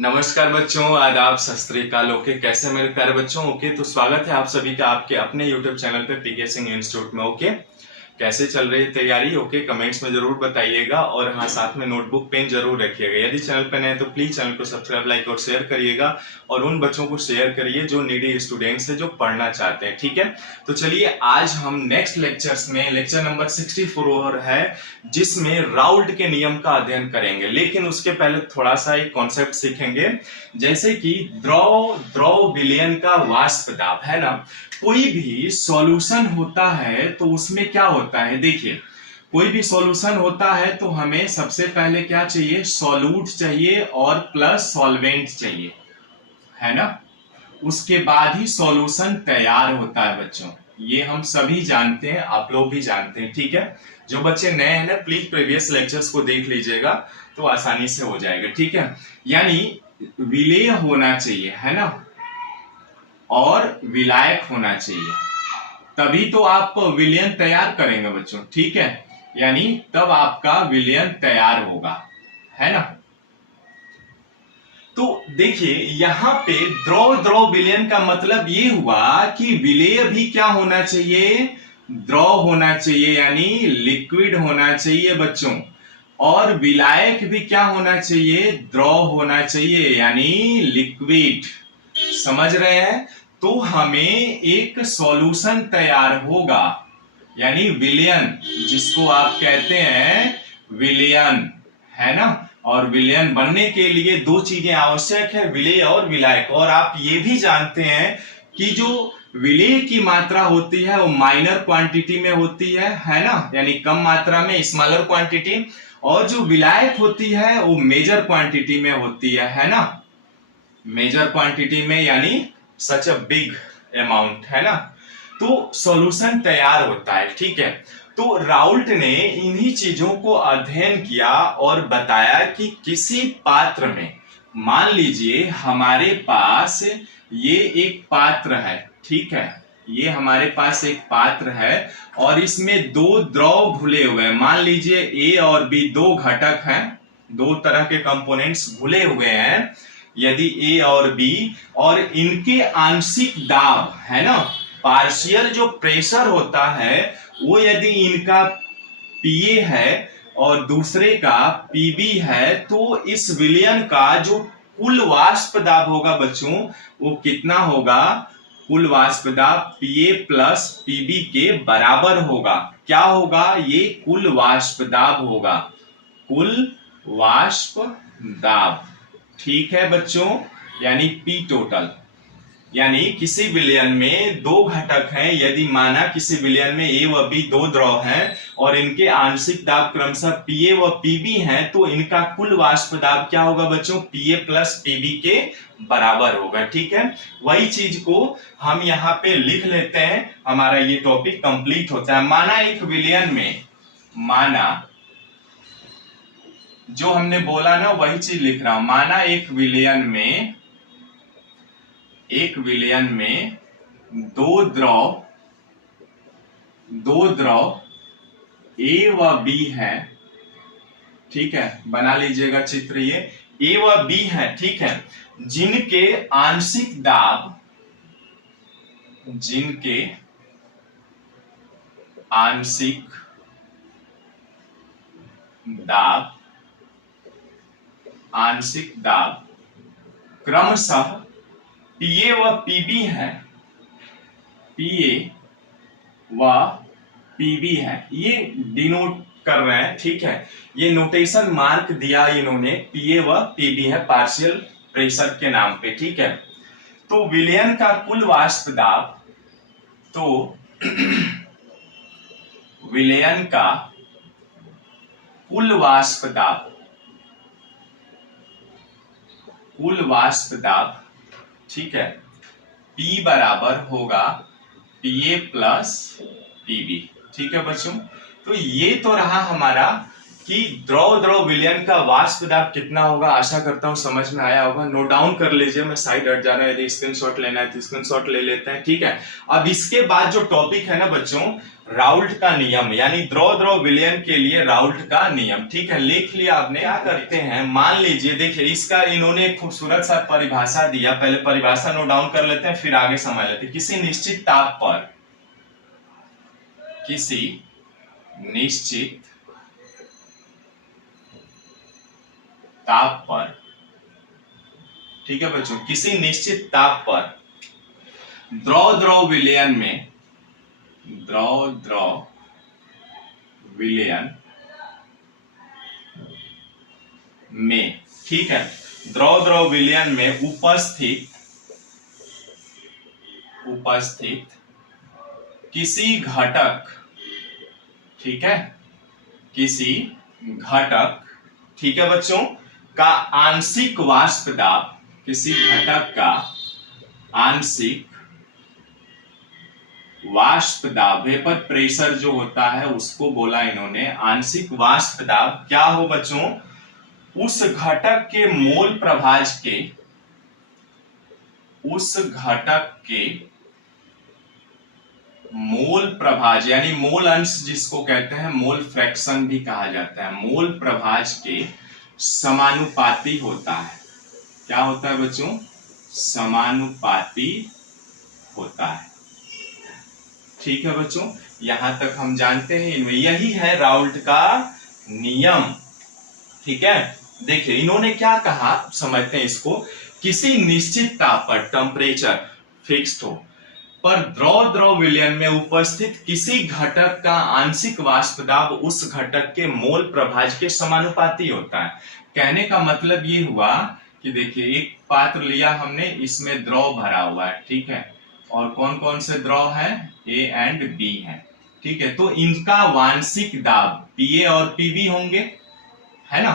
नमस्कार बच्चों, आदाब, सत श्री अकाल। ओके, कैसे मेरे प्यारे बच्चों? ओके, तो स्वागत है आप सभी का आपके अपने YouTube चैनल पे पीके सिंह इंस्टीट्यूट में। ओके, कैसे चल रही है तैयारी? ओके, कमेंट्स में जरूर बताइएगा और हाँ, साथ में नोटबुक पेन जरूर रखिएगा। यदि चैनल पर नए तो प्लीज चैनल को सब्सक्राइब, लाइक और शेयर करिएगा और उन बच्चों को शेयर करिए जो नीडी स्टूडेंट्स है, जो पढ़ना चाहते हैं। ठीक है, तो चलिए आज हम नेक्स्ट लेक्चर्स में लेक्चर नंबर 64 है, जिसमें राउल्ट के नियम का अध्ययन करेंगे। लेकिन उसके पहले थोड़ा सा एक कॉन्सेप्ट सीखेंगे, जैसे कि द्रव विलयन का वाष्प दाब है ना। कोई भी सॉल्यूशन होता है तो उसमें क्या होता है, देखिए, कोई भी सॉल्यूशन होता है तो हमें सबसे पहले क्या चाहिए, सॉल्यूट चाहिए और प्लस सॉल्वेंट चाहिए, है ना। उसके बाद ही सॉल्यूशन तैयार होता है बच्चों, ये हम सभी जानते हैं, आप लोग भी जानते हैं। ठीक है, जो बच्चे नए हैं ना, प्लीज प्रीवियस लेक्चर्स को देख लीजिएगा तो आसानी से हो जाएगा। ठीक है, यानी विलेय होना चाहिए, है ना, और विलायक होना चाहिए, तभी तो आप विलयन तैयार करेंगे बच्चों। ठीक है, यानी तब आपका विलयन तैयार होगा, है ना। तो देखिए यहां पे द्रव विलयन का मतलब ये हुआ कि विलेय भी क्या होना चाहिए, द्रव होना चाहिए, यानी लिक्विड होना चाहिए बच्चों। और विलायक भी क्या होना चाहिए, द्रव होना चाहिए, यानी लिक्विड। समझ रहे हैं? तो हमें एक सॉल्यूशन तैयार होगा, यानी विलयन, जिसको आप कहते हैं विलयन, है ना। और विलयन बनने के लिए दो चीजें आवश्यक है, विलेय और विलायक। और आप ये भी जानते हैं कि जो विलेय की मात्रा होती है वो माइनर क्वांटिटी में होती है ना, यानी कम मात्रा में, स्मॉलर क्वांटिटी। और जो विलायक होती है वो मेजर क्वांटिटी में होती है ना, मेजर क्वांटिटी में, यानी सच अ बिग अमाउंट, है ना। तो सॉल्यूशन तैयार होता है। ठीक है, तो राउल्ट ने इन्हीं चीजों को अध्ययन किया और बताया कि किसी पात्र में, मान लीजिए हमारे पास ये एक पात्र है, ठीक है, ये हमारे पास एक पात्र है और इसमें दो द्रव घुले हुए हैं। मान लीजिए ए और बी दो घटक हैं, दो तरह के कंपोनेंट्स घुले हुए हैं। यदि ए और बी और इनके आंशिक दाब, है ना, पार्शियल जो प्रेशर होता है वो यदि इनका पीए है और दूसरे का पीबी है, तो इस विलयन का जो कुल वाष्प दाब होगा बच्चों, वो कितना होगा, कुल वाष्प दाब पीए प्लस पीबी के बराबर होगा। क्या होगा, ये कुल वाष्प दाब होगा, कुल वाष्प दाब। ठीक है बच्चों, यानी पी टोटल। यानी किसी विलयन में दो घटक हैं, यदि माना किसी विलयन में ए व बी दो द्रव हैं और इनके आंशिक दाब क्रमशः पीए व पीबी हैं, तो इनका कुल वाष्प दाब क्या होगा बच्चों, पीए प्लस पीबी के बराबर होगा। ठीक है, वही चीज को हम यहाँ पे लिख लेते हैं, हमारा ये टॉपिक कंप्लीट होता है। माना एक विलयन में, माना जो हमने बोला ना वही चीज लिख रहा हूं, माना एक विलयन में दो द्रव ए व बी है। ठीक है, बना लीजिएगा चित्र, ये ए व बी है, ठीक है, जिनके आंशिक दाब क्रमशः पीए व पीबी है, पीए व पीबी है, ये डिनोट कर रहे हैं। ठीक है, ये नोटेशन मार्क दिया इन्होंने, पीए व पीबी है पार्शियल प्रेशर के नाम पे। ठीक है, तो विलयन का कुल वाष्प दाब, तो विलयन का कुल वाष्प दाब, ठीक है, P बराबर होगा PA प्लस PB। ठीक है बच्चों, तो ये तो रहा हमारा कि द्रव द्रव विलयन का वाष्प दाब कितना होगा। आशा करता हूं समझ में आया होगा। नोट डाउन कर लीजिए, मैं साइड हट जा रहा है, यदि स्क्रीनशॉट लेना है तो स्क्रीनशॉट ले लेते हैं, ठीक है। अब इसके बाद जो टॉपिक है ना बच्चों, राउल्ट का नियम, यानी द्रव द्रव विलयन के लिए राउल्ट का नियम, ठीक है। लिख लिया आपने। क्या करते हैं, मान लीजिए, देखिए इसका इन्होंने एक खूबसूरत सा परिभाषा दिया, पहले परिभाषा नोट डाउन कर लेते हैं फिर आगे समझ लेते हैं। किसी निश्चित ताप पर, किसी निश्चित ताप पर, ठीक है बच्चों, किसी निश्चित ताप पर द्रव द्रव विलयन में, द्रव द्रव विलयन में, ठीक है, द्रव द्रव विलयन में उपस्थित किसी घटक, ठीक है, किसी घटक, ठीक है बच्चों, का आंशिक वाष्प दाब, किसी घटक का आंशिक वाष्प दाब, वेपर प्रेशर जो होता है उसको बोला इन्होंने आंशिक वाष्प दाब, क्या हो बच्चों, उस घटक के मोल प्रभाज के, उस घटक के मोल प्रभाज, यानी मोल अंश जिसको कहते हैं, मोल फ्रैक्शन भी कहा जाता है, मोल प्रभाज के समानुपाती होता है। क्या होता है बच्चों, समानुपाती होता है, ठीक है बच्चों। यहां तक हम जानते हैं, इनमें यही है राउल्ट का नियम, ठीक है। देखिए इन्होंने क्या कहा, समझते हैं इसको। किसी निश्चित ताप पर, टेम्परेचर फिक्स्ड हो, पर द्रव द्रव विलयन में उपस्थित किसी घटक का आंशिक वाष्प दाब उस घटक के मोल प्रभाज के समानुपाती होता है। कहने का मतलब ये हुआ कि देखिए एक पात्र लिया हमने, इसमें द्रव भरा हुआ है, ठीक है, और कौन कौन से द्रव है, ए एंड बी है, ठीक है। तो इनका वांशिक दाब पीए और पीबी होंगे, है ना,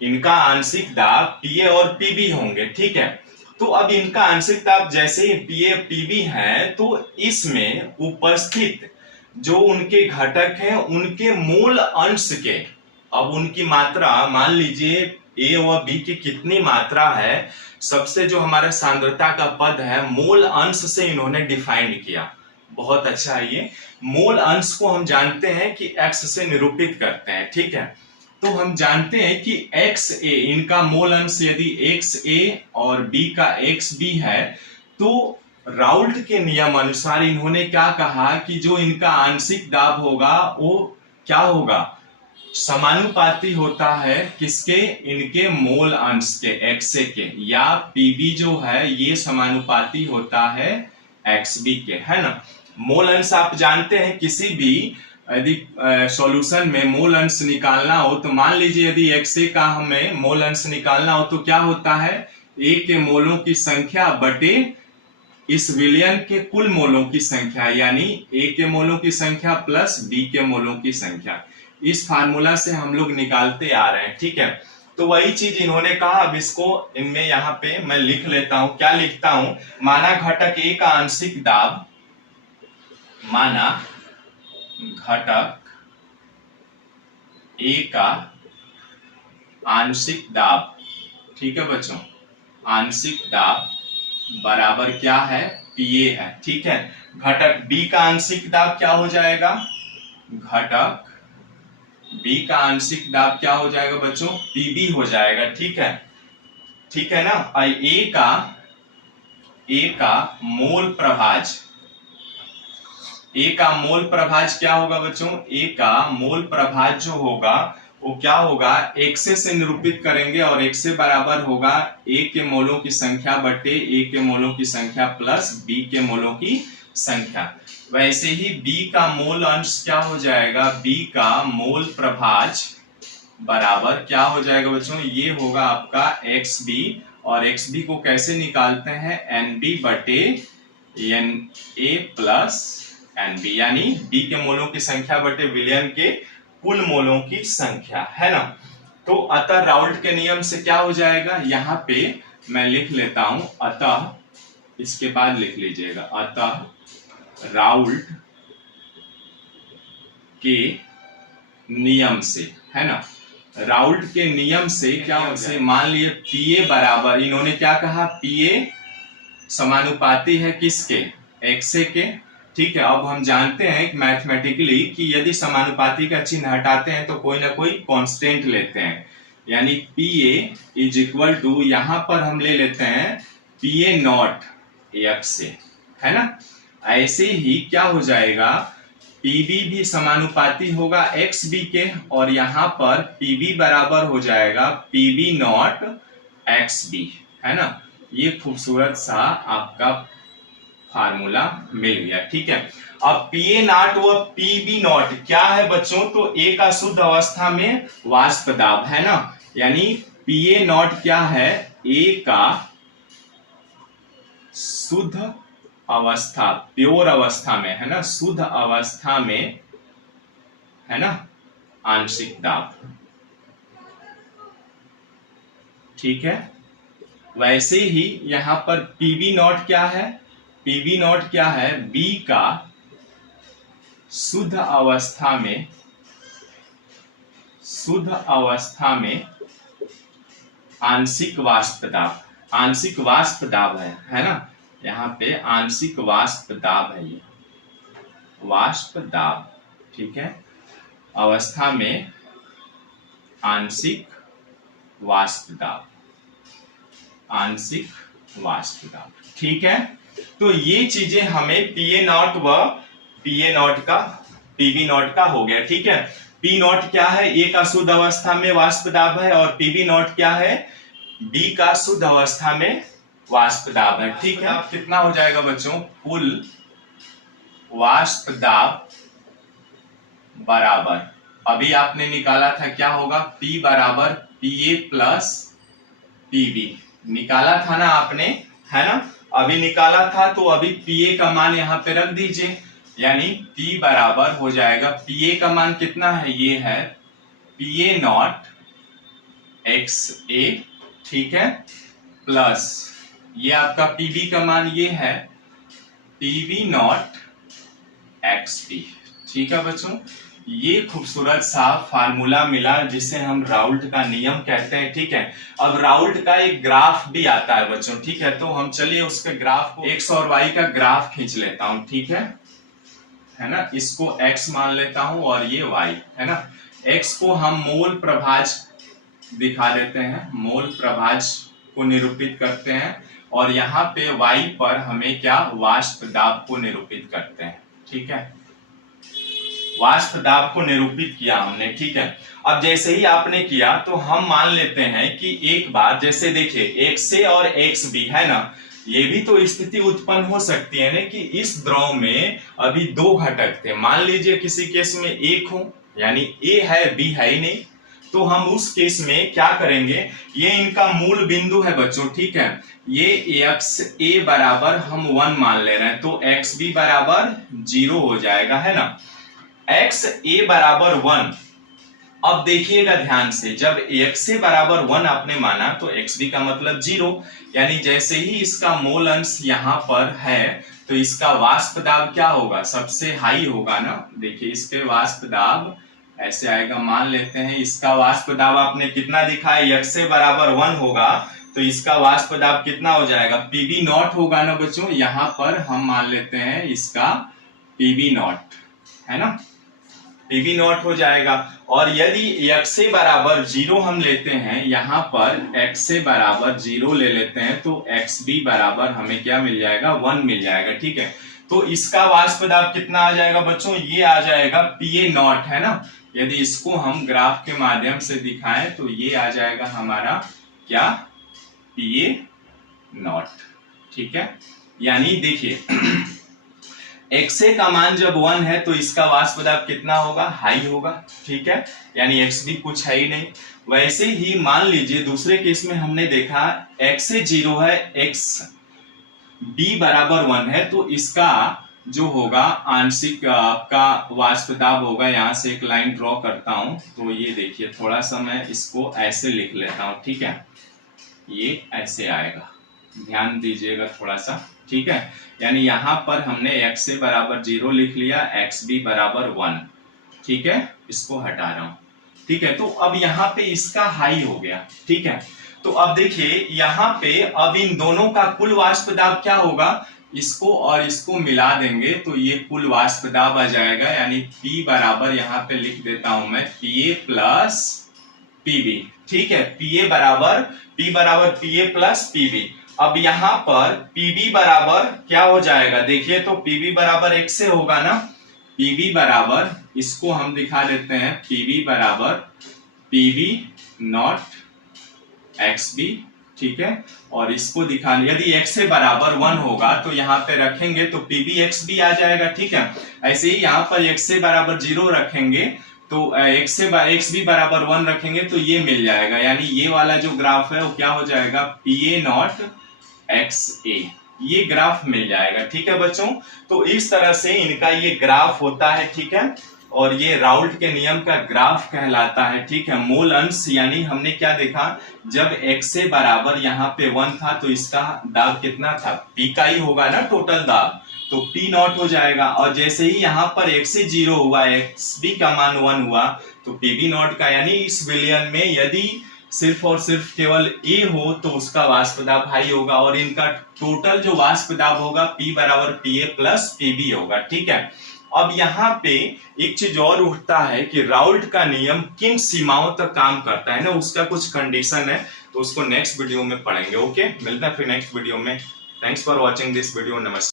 इनका आंशिक दाब पीए और पीबी होंगे, ठीक है। तो अब इनका आंशिक दाब जैसे ही पीए पीबी है, तो इसमें उपस्थित जो उनके घटक हैं उनके मूल अंश के, अब उनकी मात्रा, मान लीजिए ए व बी की कितनी मात्रा है, सबसे जो हमारा सांद्रता का पद है मोल अंश से इन्होंने डिफाइन किया। बहुत अच्छा है ये। मोल अंश को हम जानते हैं कि एक्स से निरूपित करते हैं, ठीक है। तो हम जानते हैं कि एक्स ए, इनका मोल अंश यदि एक्स ए और बी का एक्स बी है, तो राउल्ट के नियम अनुसार इन्होंने क्या कहा कि जो इनका आंशिक दाब होगा वो क्या होगा, समानुपाती होता है किसके, इनके मोल अंश के, एक्स ए के, या पीबी जो है ये समानुपाती होता है एक्स बी के, है ना। मोल अंश आप जानते हैं, किसी भी यदि सॉल्यूशन में मोल अंश निकालना हो, तो मान लीजिए यदि एक्स ए का हमें मोल अंश निकालना हो तो क्या होता है, ए के मोलों की संख्या बटे इस विलयन के कुल मोलों की संख्या, यानी ए के मोलों की संख्या प्लस बी के मोलों की संख्या। इस फार्मूला से हम लोग निकालते आ रहे हैं, ठीक है। तो वही चीज इन्होंने कहा। अब इसको इनमें यहाँ पे मैं लिख लेता हूं, क्या लिखता हूं, माना घटक ए का आंशिक दाब, माना घटक ए का आंशिक दाब, ठीक है बच्चों, आंशिक दाब बराबर क्या है, पीए है, ठीक है। घटक बी का आंशिक दाब क्या हो जाएगा, घटक बी का आंशिक दाब क्या हो जाएगा बच्चों, पीबी हो जाएगा, ठीक है, ठीक है ना। ए का मोल प्रभाज, ए का मोल प्रभाज क्या होगा बच्चों, ए का मोल प्रभाज जो होगा वो क्या होगा, एक्स से निरूपित करेंगे और एक्स से बराबर होगा ए के मोलों की संख्या बटे ए के मोलों की संख्या प्लस बी के मोलों की संख्या। वैसे ही बी का मोल अंश क्या हो जाएगा, बी का मोल प्रभाज बराबर क्या हो जाएगा बच्चों, ये होगा आपका एक्स बी, और एक्स बी को कैसे निकालते हैं, एन बी बटे N A plus N B, यानी बी के मोलों की संख्या बटे विलयन के कुल मोलों की संख्या, है ना। तो अतः राउल्ट के नियम से क्या हो जाएगा, यहां पे मैं लिख लेता हूं, अतः, इसके बाद लिख लीजिएगा, अतः राउल्ट के नियम से, है ना। राउल्ट के नियम से क्या से मान लिए पीए बराबर, इन्होंने क्या कहा, पीए समानुपाती है किसके, एक्से के। ठीक है, अब हम जानते हैं मैथमेटिकली कि यदि समानुपाती का चिन्ह हटाते हैं तो कोई ना कोई कांस्टेंट लेते हैं, यानी पीए इज इक्वल टू, यहां पर हम ले लेते हैं पीए नॉट एक्स से, है ना। ऐसे ही क्या हो जाएगा, पीबी भी समानुपाती होगा एक्स बी के, और यहां पर पीबी बराबर हो जाएगा पीबी नॉट एक्स बी, है ना। ये खूबसूरत सा आपका फार्मूला मिल गया। ठीक है, अब पीए नॉट व पीबी नॉट क्या है बच्चों, तो ए का शुद्ध अवस्था में वाष्प दाब, है ना। यानी पीए नॉट क्या है, ए का शुद्ध अवस्था, प्योर अवस्था में, है ना, शुद्ध अवस्था में, है ना, आंशिक दाब। ठीक है, वैसे ही यहां पर पीबी नॉट क्या है, पीबी नॉट क्या है, बी का शुद्ध अवस्था में, शुद्ध अवस्था में आंशिक वाष्प दाब, आंशिक वाष्प दाब है ना, यहाँ पे आंशिक वाष्प दाब है, ये वाष्प दाब। ठीक है, अवस्था में आंशिक वाष्प दाब, आंशिक वाष्प दाब। ठीक है, तो ये चीजें हमें पीए नॉट व पीए नॉट का, पीबी नॉट का हो गया। ठीक है, पी नॉट क्या है, ए का शुद्ध अवस्था में वाष्प दाब है, और पीबी नॉट क्या है, बी का शुद्ध अवस्था में वाष्प दाब है। ठीक है, कितना हो जाएगा बच्चों, कुल वाष्प दाब बराबर, अभी आपने निकाला था क्या होगा, P बराबर पीए प्लस पीबी, निकाला था ना आपने, है ना। अभी निकाला था तो अभी पीए का मान यहाँ पे रख दीजिए, यानी P बराबर हो जाएगा, पीए का मान कितना है, ये है पीए नॉट एक्स ए, ठीक है, प्लस ये आपका पीबी का मान ये है पीबी नॉट एक्स बी। ठीक है बच्चों, ये खूबसूरत सा फार्मूला मिला जिसे हम राउल्ट का नियम कहते हैं। ठीक है, अब राउल्ट का एक ग्राफ भी आता है बच्चों। ठीक है, तो हम चलिए उसके ग्राफ को, एक्स और वाई का ग्राफ खींच लेता हूं। ठीक है ना, इसको एक्स मान लेता हूं और ये वाई, है ना। एक्स को हम मोल प्रभाज दिखा देते हैं, मोल प्रभाज को निरूपित करते हैं, और यहाँ पे वाई पर हमें क्या, वाष्प दाब को निरूपित करते हैं। ठीक है, वाष्प दाब को निरूपित किया हमने। ठीक है, अब जैसे ही आपने किया तो हम मान लेते हैं कि एक बार, जैसे देखिए एक्स ए और एक्स बी, है ना, ये भी तो स्थिति उत्पन्न हो सकती है ना कि इस द्रव में अभी दो घटक थे, मान लीजिए किसी केस में एक हो, यानी ए है बी है ही नहीं, तो हम उस केस में क्या करेंगे, ये इनका मूल बिंदु है बच्चों। ठीक है, ये एक्स ए बराबर हम 1 मान ले रहे हैं, तो एक्स बी बराबर 0 हो जाएगा, है ना। एक्स ए बराबर 1, अब देखिएगा ध्यान से, जब एक्स ए बराबर 1 आपने माना तो एक्स बी का मतलब 0, यानी जैसे ही इसका मोल अंश यहाँ पर है तो इसका वाष्प दाब क्या होगा, सबसे हाई होगा ना। देखिए इसके वाष्प दाब ऐसे आएगा, मान लेते हैं इसका वाष्प दाब आपने कितना दिखा है, एक्स ए बराबर 1 होगा, तो इसका वाष्प दाब कितना हो जाएगा, पीबी नॉट होगा ना बच्चों। यहाँ पर हम मान लेते हैं इसका पीबी नॉट, है ना, पीबी नॉट हो जाएगा। और यदि एक्स ए बराबर 0 हम लेते हैं, यहाँ पर एक्स ए बराबर 0 ले लेते हैं, तो एक्स बी बराबर हमें क्या मिल जाएगा, 1 मिल जाएगा। ठीक है, तो इसका वाष्प दाब कितना आ जाएगा बच्चों, ये आ जाएगा पीए नॉट, है ना। यदि इसको हम ग्राफ के माध्यम से दिखाएं तो ये आ जाएगा हमारा क्या, पीए नॉट। ठीक है, यानी देखिए एक्स ए का मान जब 1 है तो इसका वाष्प दाब कितना होगा, हाई होगा। ठीक है, यानी एक्स बी कुछ है ही नहीं। वैसे ही मान लीजिए दूसरे केस में हमने देखा एक्स ए 0 है, एक्स बी बराबर 1 है, तो इसका जो होगा आंशिक आपका वाष्प दाब होगा, यहां से एक लाइन ड्रॉ करता हूं, तो ये देखिए थोड़ा सा मैं इसको ऐसे लिख लेता हूं। ठीक है, ये ऐसे आएगा, ध्यान दीजिएगा थोड़ा सा। ठीक है, यानी यहां पर हमने एक्स ए बराबर 0 लिख लिया, एक्स बी बराबर 1। ठीक है, इसको हटा रहा हूं, ठीक है, तो अब यहाँ पे इसका हाई हो गया। ठीक है, तो अब देखिए यहाँ पे अब इन दोनों का कुल वाष्प दाब क्या होगा, इसको और इसको मिला देंगे तो ये कुल वाष्प दाब आ जाएगा, यानी P बराबर यहाँ पे लिख देता हूं मैं PA प्लस PB। ठीक है, P बराबर PA प्लस PB। अब यहाँ पर PB बराबर क्या हो जाएगा, देखिए तो PB बराबर 1 से होगा ना। PB बराबर, इसको हम दिखा देते हैं, PB बराबर PB नॉट XB। ठीक है, और इसको दिखा, यदि x से बराबर 1 होगा तो यहाँ पे रखेंगे तो PB XB आ जाएगा। ठीक है, ऐसे ही यहाँ पर x से बराबर 0 रखेंगे तो XB बराबर 1 रखेंगे तो ये मिल जाएगा, यानी ये वाला जो ग्राफ है वो क्या हो जाएगा, PA नॉट XA, ये ग्राफ मिल जाएगा। ठीक है बच्चों, तो इस तरह से इनका ये ग्राफ होता है। ठीक है, और ये राउल्ट के नियम का ग्राफ कहलाता है। ठीक है, मोल अंश, यानी हमने क्या देखा, जब x से बराबर यहाँ पे 1 था तो इसका दाब कितना था, P का ही होगा ना टोटल दाब, तो P नॉट हो जाएगा। और जैसे ही यहाँ पर x से 0 हुआ, XB का मान 1 हुआ तो PB नॉट का, यानी इस विलयन में यदि सिर्फ और सिर्फ केवल A हो तो उसका वाष्प दाब हाई होगा, और इनका टोटल जो वाष्प दाब होगा P बराबर PA प्लस PB होगा। ठीक है, अब यहाँ पे एक चीज और उठता है कि राउल्ट का नियम किन सीमाओं तक काम करता है ना, उसका कुछ कंडीशन है, तो उसको नेक्स्ट वीडियो में पढ़ेंगे। ओके, मिलता है फिर नेक्स्ट वीडियो में। Thanks for watching this video. नमस्कार।